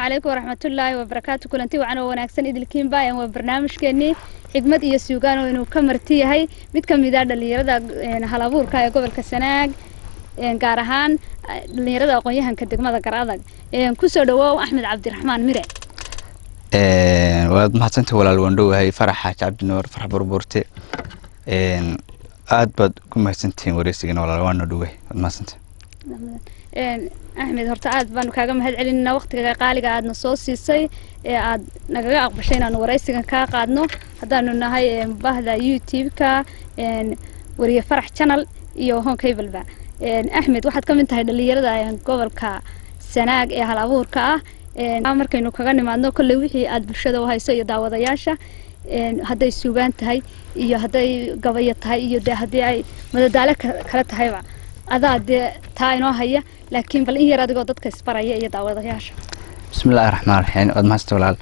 عليكم ورحمة الله وبركاته. كلنتي وعنا وناكسن إذا الكين باين وبرنامج كني حكمة إيه سيوغان وإنه كمرتي هاي بيتكم مدار اللي يرد هالابور كاي قبل كسناق قارهان اللي يرد أقويهن كدق ماذا قرادق كسر دواو أحمد عبد الرحمن مرة ولد محسنت ولا الوندو هاي فرح عبد النور فرح بربورتي aad baad ku mahadsantiin wareysigan walaal waan dhawey mahadsantiin أحمد هرتعاد بانو كاغا مهد علينا وقتك قاليغا aadna soo siisay ee aad nagaga aqbashay inaan wareysigan ka qaadno hadaanu nahay bahda YouTube-ka wariye farax channel iyo hon cable ba Ahmed waxaad ka mid tahay dhalinyarada gobolka Sanaag ee hal abuurka ah markaynu kaga nimaadno kulli wixii aad bulshada u hayso iyo daawadayaasha haday suugaan tahay iyo haday gabayo tahay iyo haday ay madadaalo kala tahayba adaa taa inoo haya laakiin bal in yar adigoo dadka isbaraya iyo daawadayaasha bismillaahir rahmaanir rahiim wad mahadsan walaal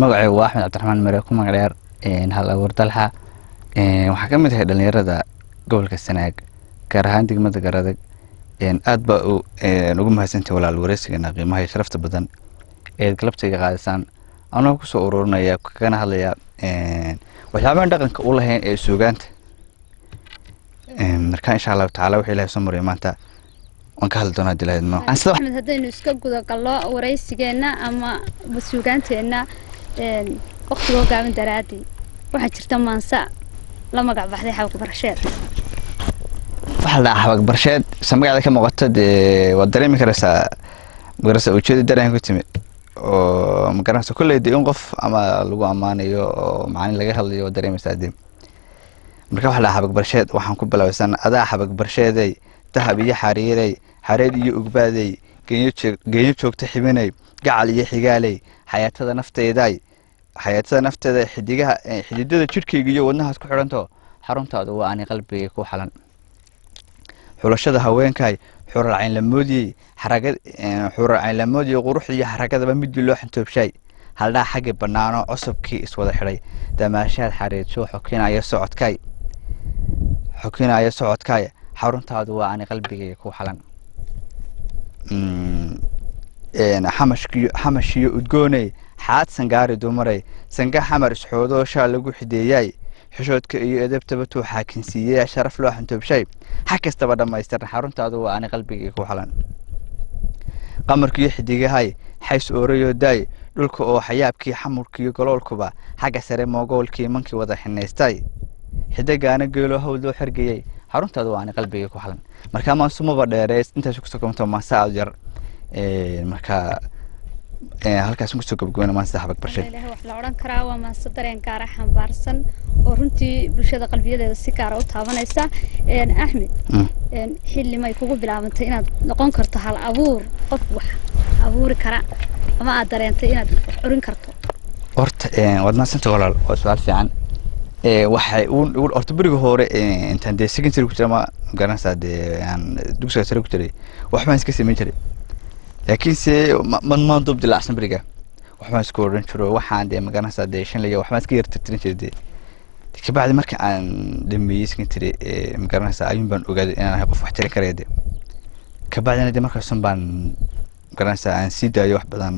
magacaygu waa Axmed Cabdiraxmaan Mare ku magac dheer hal abuur dalxa waxa ka mid ah dhalinyarada gobolka Sanaag gaar ahaan degmada Garadag aad baa ugu mahadsantahay walaal wareysigan qiimaha iyo sharafta badan ee galabtayga qaadaysan anoo ku soo ururinaya kana hadlaya waxyaabaha dhaqanka u lahayn ee suugaanta marka insha Allah taala wixii Ilaahay soo maray maanta waan ka hadli doonaa dilaadmo Axmed hadaynu iska guda gallo wareysigeena ama suugaanteena waqtiga gaaban daraadi waxa jirta maansa la magac baxday xawq barsheed waxa la xawq barsheed samagada ka muuqata waa dareemi karaysaa magarasa ujeeda dareen ku timid oo magarasa kulay in qof ama lagu amaanayo oo macaan laga hadlayo dareemaysaa marka waxa la xawq barsheed waxaan ku bilowsan adaa xawq barsheeday dahab iyo xariiray xareed iyo ugbaaday geeyo joogta xibinay gacal iyo xigaalay xayaatada nafteeda xididada jirkeyga iyo wadnahaas ku xiranto xaruntaadu waa ani qalbiga ku xalan xulashada haweenkay xurar cayn la moodiyay quruxda iyo xaragadaba mid loo xantoobshay haldhaa xagga banaano cusubkii iswada xidhay damaashaad xareed soo xokinaya socodkay xaruntaadu waa ani qalbiga ku xalan xamashiyo udgoonay xaad sangaari dumaray sanga xamar isxoodoo shaa lagu xideeyay xishoodka iyo edebtaba tuu xaakinsiiyay sharaf loo xantoobshay xag kastaba dhammaystiran xaruntaadu waa ani qalbiga ku xalan qamarkiyo xidigahay xays oorayo daay dhulka oo xayaabkii xamurkiyo goloolkuba xagga sare moogoolkii mankii wada xinaystay xidigaana geelo hawdoo xergayay xaruntaadu waa ani qalbiga ku xalan marka ma sumaba dheereys intaas ku soo komto ma saad yar marka halkaas ku soo gabagabana ma saxabad barshay ilaahay wax la oran karaa waa ma sadareen gaar ah xambaarsan oo runtii bulshada qalbiyadeeda si gaar ah u taabanaysa Ahmed xilli may kugu bilaabantay inaad noqon karto hal abuur qof wax abuuri kara ama aad dareentay inaad urin karto horta wadna santa walaal waa su'aal fiican waxay horta bariga hore intaan secondary ku jira ma garanaysaa aan dugsiga sare ku jiray waxbaan iska sameyn jiray laakiin ma dub dilacsan bariga waxbaan isku oran jiray waxaan ma garanaysaa shan leeyahay waxbaan iska yartirtirin jiray ka bacdi marka aan dhameeyay secondary ma garanaysaa ayuun baan ogaaday inaan qof wax tiri kareeyo ka bacdina markaas baan garanaysaa aan sii daayo wax badan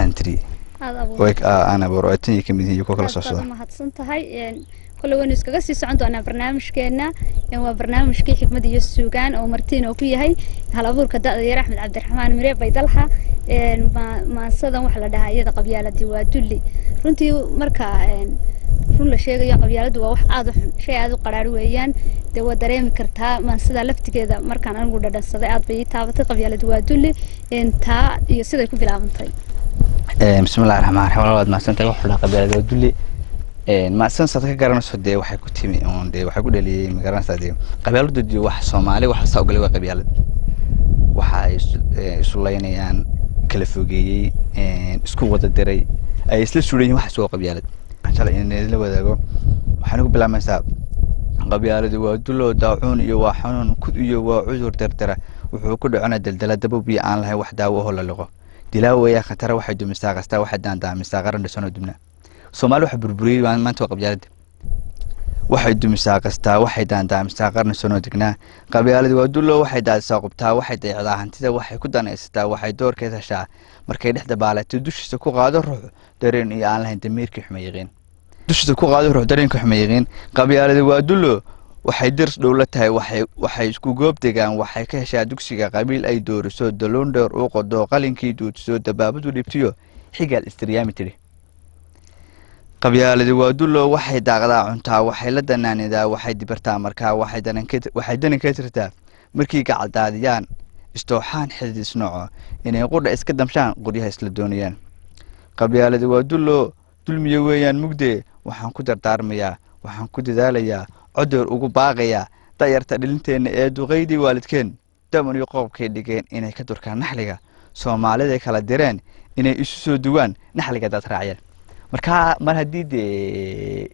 aan tiri أنا بروتني كمية كوكلا صوصة. ما هتصنتهاي كل وين إسكاجس يسعندوا أنا برنامج كنا هو برنامج كي حكمة السوقان أو مرتين أو كي هاي هلا بور كدا يا أحمد عبد الرحمن مريب بيدلها ما صدق وحلا ده هي ده قبيلة دي رنتي مركا رن الشيء يا قبيلة دوا واحد شيء هذا قرار ويان دوا دريم كرتها ما صدق لفت كذا مركا أنا نقول ده الصدقات بيتها قبيلة دوا أنت يصير يكون بلا منطقي. بسم الله الرحمن الرحيم والله ما سنت وحلا قبيلة دولي ما سنت كجرنا سودة وحي كتيمي وندي وحي كود اللي مجرنا سودة قبيلة دودي وح صومالي وح ساقلي وقبيلة وح سوليني يعني كلفوجي سكوة الدري يسلس سوليني وح سوق قبيلة إن شاء الله إن اللي وذاقو وحنقول بلا مساب قبيلة دولو داعون يوحنون كود يوعذر ترى وحكود عنا دلدلة دبو بي عن لها وحدة وهو اللغة دلاوة يا خطر واحد مستغرستا واحد عند مستغرن لسنة دمنا سومالو حبربري ما توقف جالد waxay dumisaa qastaa waxay daandaamisaa qarni soo degnaa qabyaaladu waa dullo waxay daadisaa qubtaa waxay dayacdaa hantida waxay ku danaysataa waxay doorkeed heshaa markay dhexda baalatay dushiisa ku qaado ruux dareen iyo aan lahayn damiirkii xuma yiqiin dushiisa ku qaado ruux dareenkii xuma yiqiin qabyaaladu waa dullo waxay dirs dhow la tahay waxay isku goob degaan waxay ka heshaa dugsiga qabiil ay dooriso daloon dheer uu qodo qalinkii duudsiso dabaabadu dhibtiyo xigaal istiryaami tiri qabyaaladu waa dullo waxay daaqdaa cuntaa waxay la danaanidaa waxay dibirtaa markaa waxay danan ka tirtaa markii gacaldaadiyaan istooxaan xidid isnooco inay qudha iska damshaan qoryaha isla doonayaan qabyaaladu waa dullo dulmiya weeyaan mugdee waxaan ku dardaarmayaa waxaan ku dadaalayaa codoor ugu baaqayaa dayarta dhilinteenna ee duqaydii waalidkeen daman iyo qoobkay dhigeen inay ka durkaan naxliga soomaaliday kala direen inay isu soo duwaan naxliga dad raaciyaan markaa mar haddii dee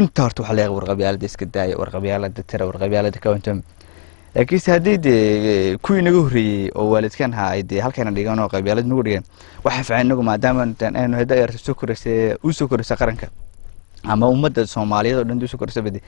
inta horta waxa leeyahay warqabyaalada iska daaya warqabyaalada tira warqabyaalada ka wantam laakiinse haddii dee kuwii naga horreeyey oo waalidkan haa ay dee halkayna dhigan oo qabyaalad nagu dhigan waxa fiican inagu maadaama aynu hadda yarta soo koraysa qaranka ama ummadda soomaaliyeed oo dhan soo koraysa bade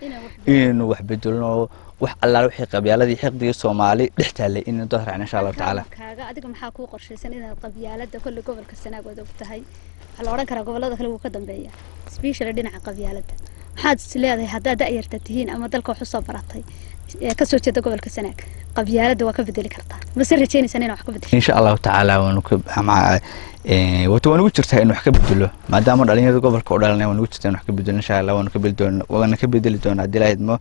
inaynu wax bedelno wax allaale wixii qabyaaladii xiqdigii soomaali dhex taallay inaynu dad raacno insha allahu tacaala adiga maxaa kuu qorshaysan inaad qabyaalada kolle gobolka Sanaag wada ogtahay waxaa la odhan karaa gobolada kale wuu ka dambeeya especially dhinaca qabyaalada maxaad is leedahay haddaad da'yarta tihiin ama dalka wax u soo baratay ka soo jeeda gobolka Sanaag qabyaalada waa ka bedeli kartaa mase rajaynaysan inaad wax ka bedesho insha allahu tacaala wato waan ugu jirtaa in wax ka bedelo maadaama dhalinyarada gobolka u dhalanay waan ugu jirtaa in wax ka bedelo insha allah waan ka bedeli doonaa haddii la idmo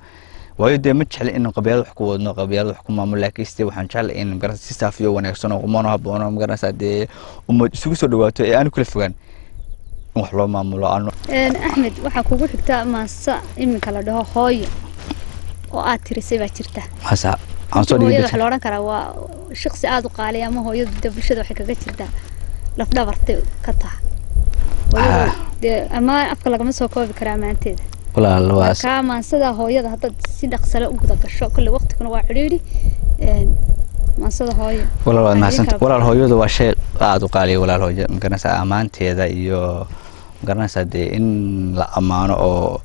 waayo dee ma jeclin in qabyaalad wax ku wadno qabyaalad wax ku maamulo laakiinse waxaan jeclay in magaranaysa si saafiyo wanaagsan oo qumano haboono magaranaysa dee ummad isugu soo dhawaato ee aanu kala fogaan in wax loo maamulo axmed waxaa kugu xigtaa maasa iminka la dhaho hooyo oo aad tirisay baa jirta maasa aan soo dhigay waxa la oran karaa waa shakhsi aad u qaali ama hooyada bulshada waxay kaga jirtaa laf dhabartay ka tahay ama afka lagama soo koobi karaa maanteeda walaal waas ka maansada hooyada hadda si dhaqsale u guda gasho kulli waqtiguna waa xiriiri maansada hooyo walaal maasanta walaal hooyadu waa shay aad u qaali walaal hooyo magaranaysa amaanteeda iyo magaranaysa dee in la amaano oo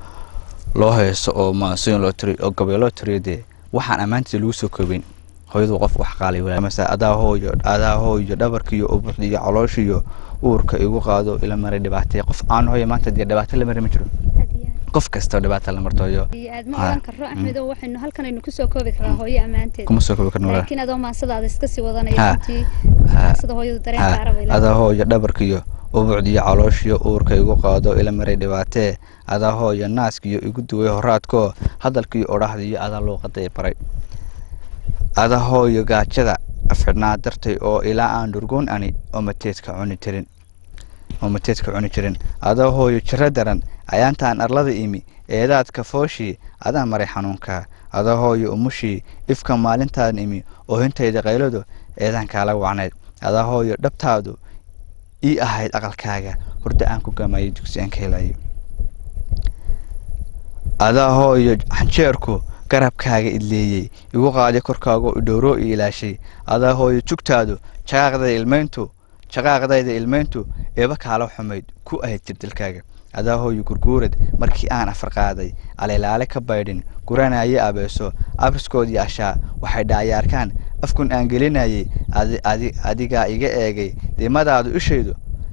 loo hayso oo maansoon loo tiri oo gabaylo loo tiriyo dee waxaan amaanteeda lagu soo koobin hooyadu qof wax qaali walaal masa adaa hooyo dhabarkiyo ubuxdiyo calooshiyo uurka igu qaado ila maray dhibaatay qof aan hooyo maanta dee dhibaato la maray ma jiro qof kasta dhibaato la martooyo aad ma oran karo Axmed oo waxaynu halkan aynu ku soo koobi karaa hooyo amaanteeda kuma soo koobi karno laakiin adoo maasadaada iska sii wadanaya intii sida hooyadu dareen qaarabay adaa hooyo dhabarkiyo ubuxdiyo calooshiyo uurka igu qaado ila maray dhibaatay adaa hooyo naaskiyo igu duway horaadko hadalkiyo odhaahdiyo adaa loo qaday baray adaa hooyo gaajada afxidhnaa dartay oo ilaa aan dhurgoon ani oo mateedka cuni jirin adaa hooyo jiro daran ayaantaan arlada imi eedaadka fooshii adaa maray xanuunka adaa hooyo umushii ifka maalintaan imi oo hintayda qayladu eedaan kaala wacnayd adaa hooyo dhabtaadu ii ahayd aqalkaaga hurda aan ku gamayay dugsi aan ka helayo adaa hooyo xanjeerku garabkaaga idleeyey igu qaaday korkaago idhowroo i ilaashay adaa hooyo jugtaadu jaqaaqdayda ilmayntu eeba kaala xumayd ku ahayd jirdilkaaga adaa hooyo gurguurad markii aan afar qaaday aleylaale ka baydhin guranaaye abeeso abriskoodii ashaa waxay dhaayaarkaan afkun aan gelinayay adigaa iga eegay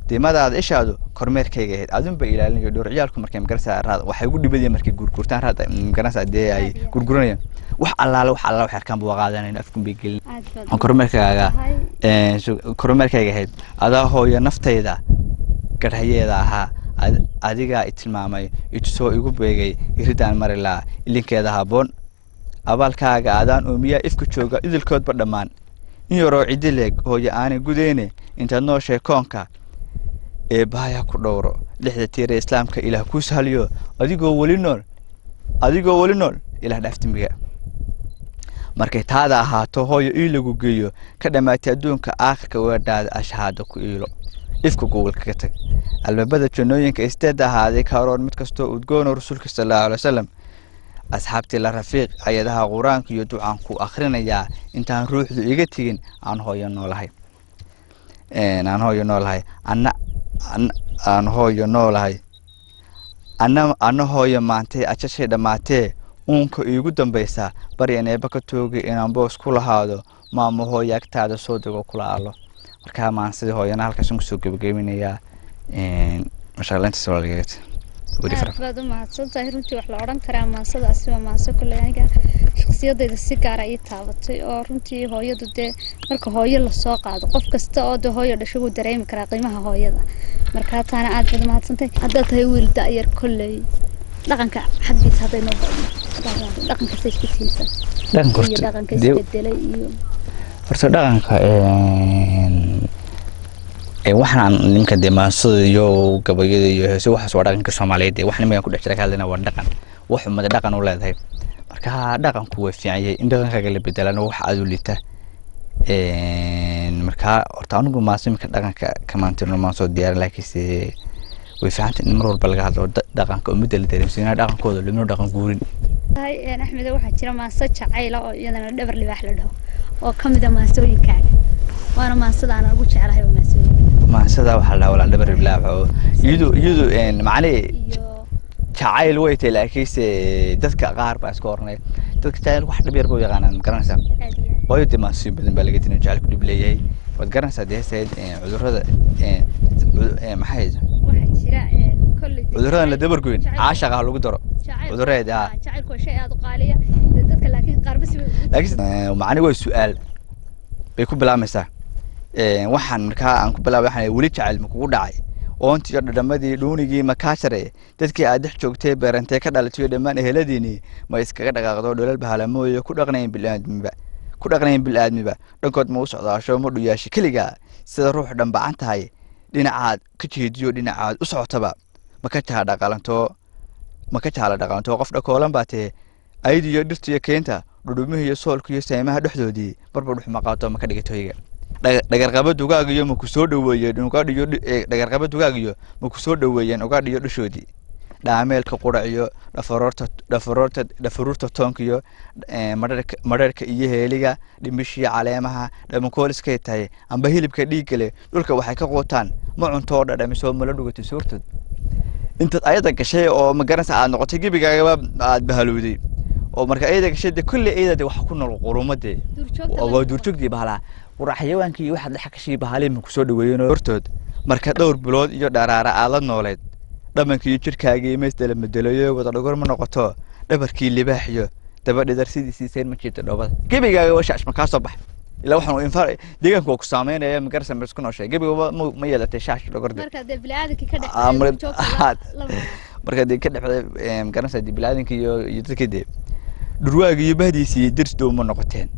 diimadaada ishaadu kormeerkayga ahayd adunba ilaalinayo dhowr ciyaalku markay magarasa raad waxay ugu dhibadeen markay gurgurtaan raad magarasa dee ay gurguranayaan wax allaale wax arkaan buu qaadanayna afkun bay gelin kormeerkayga ahayd adaa hooyo naftayda garhayeeda ahaa adigaa i tilmaamay itusoo igu beegay iridaan marilaa ilinkeeda haboon abaalkaaga adaan oomiyaa ifka jooga idilkoodba dhammaan in yaroo cidileeg hooyo aanay gudeyne intaad noo sheekoonka eebbahayaa ku dhowro lixda tiire islaamka ilaah kuu sahliyo adigoo weli nool ilaah dhaaf dembiga markay taada ahaato hooyo ii lagu geeyo ka dhammaatay adduunka aakhirka weedhaada ashahaada ku iilo ifka google kaga tag albaabada jannooyinka isteed ahaaday kaaroon mid kastoo udgoonoo rasuulka sallallahu alayhi wasallam asxaabtii la rafiiq ayadaha quraanka iyo ducaan ku akhrinayaa intaan ruuxdu iga tigin aan hooyo noolahay ana hooyo maantay ajashay dhamaatee uunka iigu dambaysa baryan eeba ka toogi inaan boos ku lahaado maamo hooyo agtaada soo dego kula aalo markaa maansidii hooyana halkaasaan kusoo gebagabaynayaa mashaqleyntaas walaalgeed aad baad u mahadsantahay runtii wax la odhan karaa maansadaasi waa maanso kolley aniga shakhsiyadayda si gaara ii taabatay oo runtii hooyadu dee marka hooyo lasoo qaado qof kasta oo dee hooyo dhasho wuu dareemi karaa qiimaha hooyada markaa taana aad baad u mahadsantahay haddaad tahay wiil da'yar kolley dhaqanka xaggiisa hadday noo badno dhaqanka say isku tiirsan iyo dhaqanka isbedelay iyo horta dhaqanka waxaan nimka dee maansada iyo gabayada iyo heeso waxaas waa dhaqanka Soomaaliyeed wax nimanka ku dhex jira ka hadlayna waa dhaqan wax umada dhaqan u leedahay marka dhaqanku way fiican yahay in dhaqanka la bedelana wax aad u liita marka horta anigu maasimka dhaqanka kamaantino maan soo diyaarin laakiinse way fiican in mar walba laga hadlo dhaqanka umada la dareemsiina dhaqankooda lumino dhaqan guurin hay Axmed waxa jira maanso jacayl oo iyadana dhabar libaax la dhaho oo kamid ah maansooyinkaaga وانا ما صدق انا اقول شعر هاي وما اسوي ما صدق وحلا ولا دبر بلا يدو ان معني جعيل ويتي لكيس dadka qaar baa iska hornay dadka jacayl wax dhib yar buu yaqaanaan ma garanaysaa hooyadii ma si badan baa laga tinay jacayl ku dhib leeyahay wad garanaysaa deesayd cudurrada maxay waxa jira kulli cudurrada la dabar goyn caashaqa lagu daro cudurrada jacaylku waa shay aad u qaaliya dadka laakiin qaar bas laakiin macni way su'aal bay ku bilaamaysaa waxaan markaa aan ku bilaabay waxaan wali jacayl ma kugu dhacay oontii dhadhamadii dhuunigii ma ka sharay dadkii aad dhex joogtay beerantay ka dhalatay dhamaan eheladiini ma iskaga dhaqaaqdo dholal bahalamooyo ku dhaqnayn bil'aadmiba dhankood ma u socdaasho ma dhuyaashi kaliga sida ruux dhanbacan tahay dhinacaad ka jeediyo dhinacaad u socotaba ma ka jaala dhaqanto qof dhakoolan baatee aydiyo dhirtiyo keenta dhudhumihi iyo soolka iyo saymaha dhexdoodii barbar dhux maqaato ma ka dhigatoyga dhagarqaba dugaag iyo ma ku soo dhaweeyeen dhagarqaba dugaag iyo ma ku soo dhaweeyeen ugaadhiyo dhashoodii dhaameelka quraciyo dhafaruurta toonka iyo madharka iyo heeliga dhimishiya caleemaha dhamakooliskay tahay amba hilibka dhiigga leh dhulka waxay ka qootaan ma cuntoo dhadhamisoo mala dhugatay suurtood intaad ayada gashay oo ma garanaysa aad noqotay gebigaagaba aad bahalowday oo marka ayada gashay kulli ayada wax ku nool qurumade oo duurjoogtii bahala quraxyawaankii waxa la xakashii bahalay ma ku soo dhaweeyeen hortood marka dhowr bilood iyo dharaara aad la nooleed dhamankii jirkaagii meesdala madalayo wada dhagor ma noqoto dhabarkii libaaxiyo daba dhidar sidii seen ma jirto dhoobada gebigaaga washash ma ka soo bax ila waxaan infar deegaanku ku saameynaya ma garsan bas ku nooshay gebiga ma yeelatay shaash dhagorda marka de bilaadanki ka dhaxay marka de ka dhaxay ma garanaysa de bilaadanki iyo dadkii de durwaag iyo bahdiisii dirsto ma noqoteen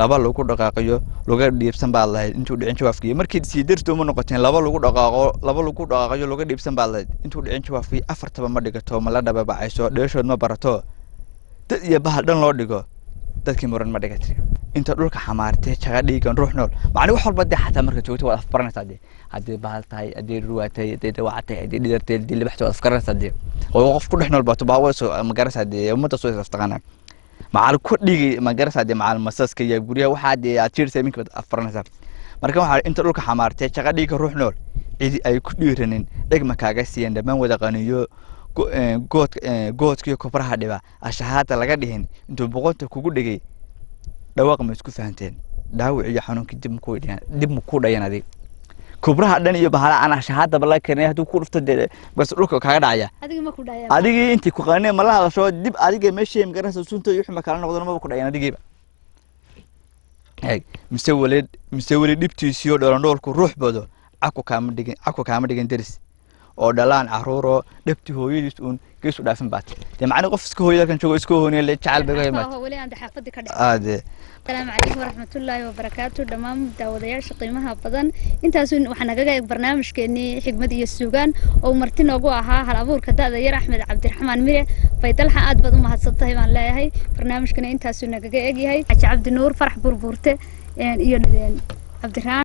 laba lagu dhaqaaqiyo laga dhiibsan baa lahayd intuu dhicin jawaabkii markii si dirsto ma noqoteen laba lagu dhaqaaqiyo laga dhiibsan baa lahayd intuu dhicin jawaabkii afartaba ma dhigato ma la dhababacayso dheeshood ma barato dad iyo bahal dhan loo dhigo dadkii muran ma dhigatay inta dhulka xamaartay jaga dhiigan ruux nool macni wax walba xataa marka joogto wada afbaranaysaa hadii bahal tahay hadii ruwaatay hadii dawactay hadii dhidartay hadii libaxtay wada afkaranaysaa oo qof ku dhex nool baa baawaso ma garanaysaa umada soo istaqana macal ku dhigi ma garanaysaa macal masaska iyo guriyaha waxa aad jiirtay minka afbaranaysaa marka waxa inta dhulka xamaartay jaga dhiigan ruux nool cidi ay ku dhiiranin dhigma kaaga siiyeen dhamaan wada qaniyo goodkiyo kobraha dhiba ashahaada laga dhihin intuu boqonta kugu dhigay dhawaaq ma isku fahanteen dhaawac iyo xanuunki dib ku dhayan adig kobraha dhan iyo bahala ana ashahaada bala keenay haduu ku dhufto bas dhulka kaaga dhacaya adiga intii ku qaanay ma la hadasho dib adiga meeshii ma garanaysaa sunta iyo xuma kala noqdo ma ku dhayan adigiiba mise wali dhibtiisiyo dhalandhoolku ruux bado aku kaama dhigin daris oo dhalaan caruuro dhabti hooyadiis uun geesu dhaafin baat macna qof iska hooyada kan joogo iska hoonay la jacayl bay haymaad wali aan xaafadii ka dhacay السلام عليكم ورحمة الله وبركاته دمام داودياش قيمها بدن intaas waxaan naga barnaamijkeeni xigmad iyo suugaan oo marti noogu ahaa hal abuurka daadayar Axmed Cabdiraxmaan Mire faydalha aad baad u mahadsantahay baan leeyahay barnaamijkana intaas naga eeg yahay Cabdi Nuur Farax Burburte iyo Cabdiraxmaan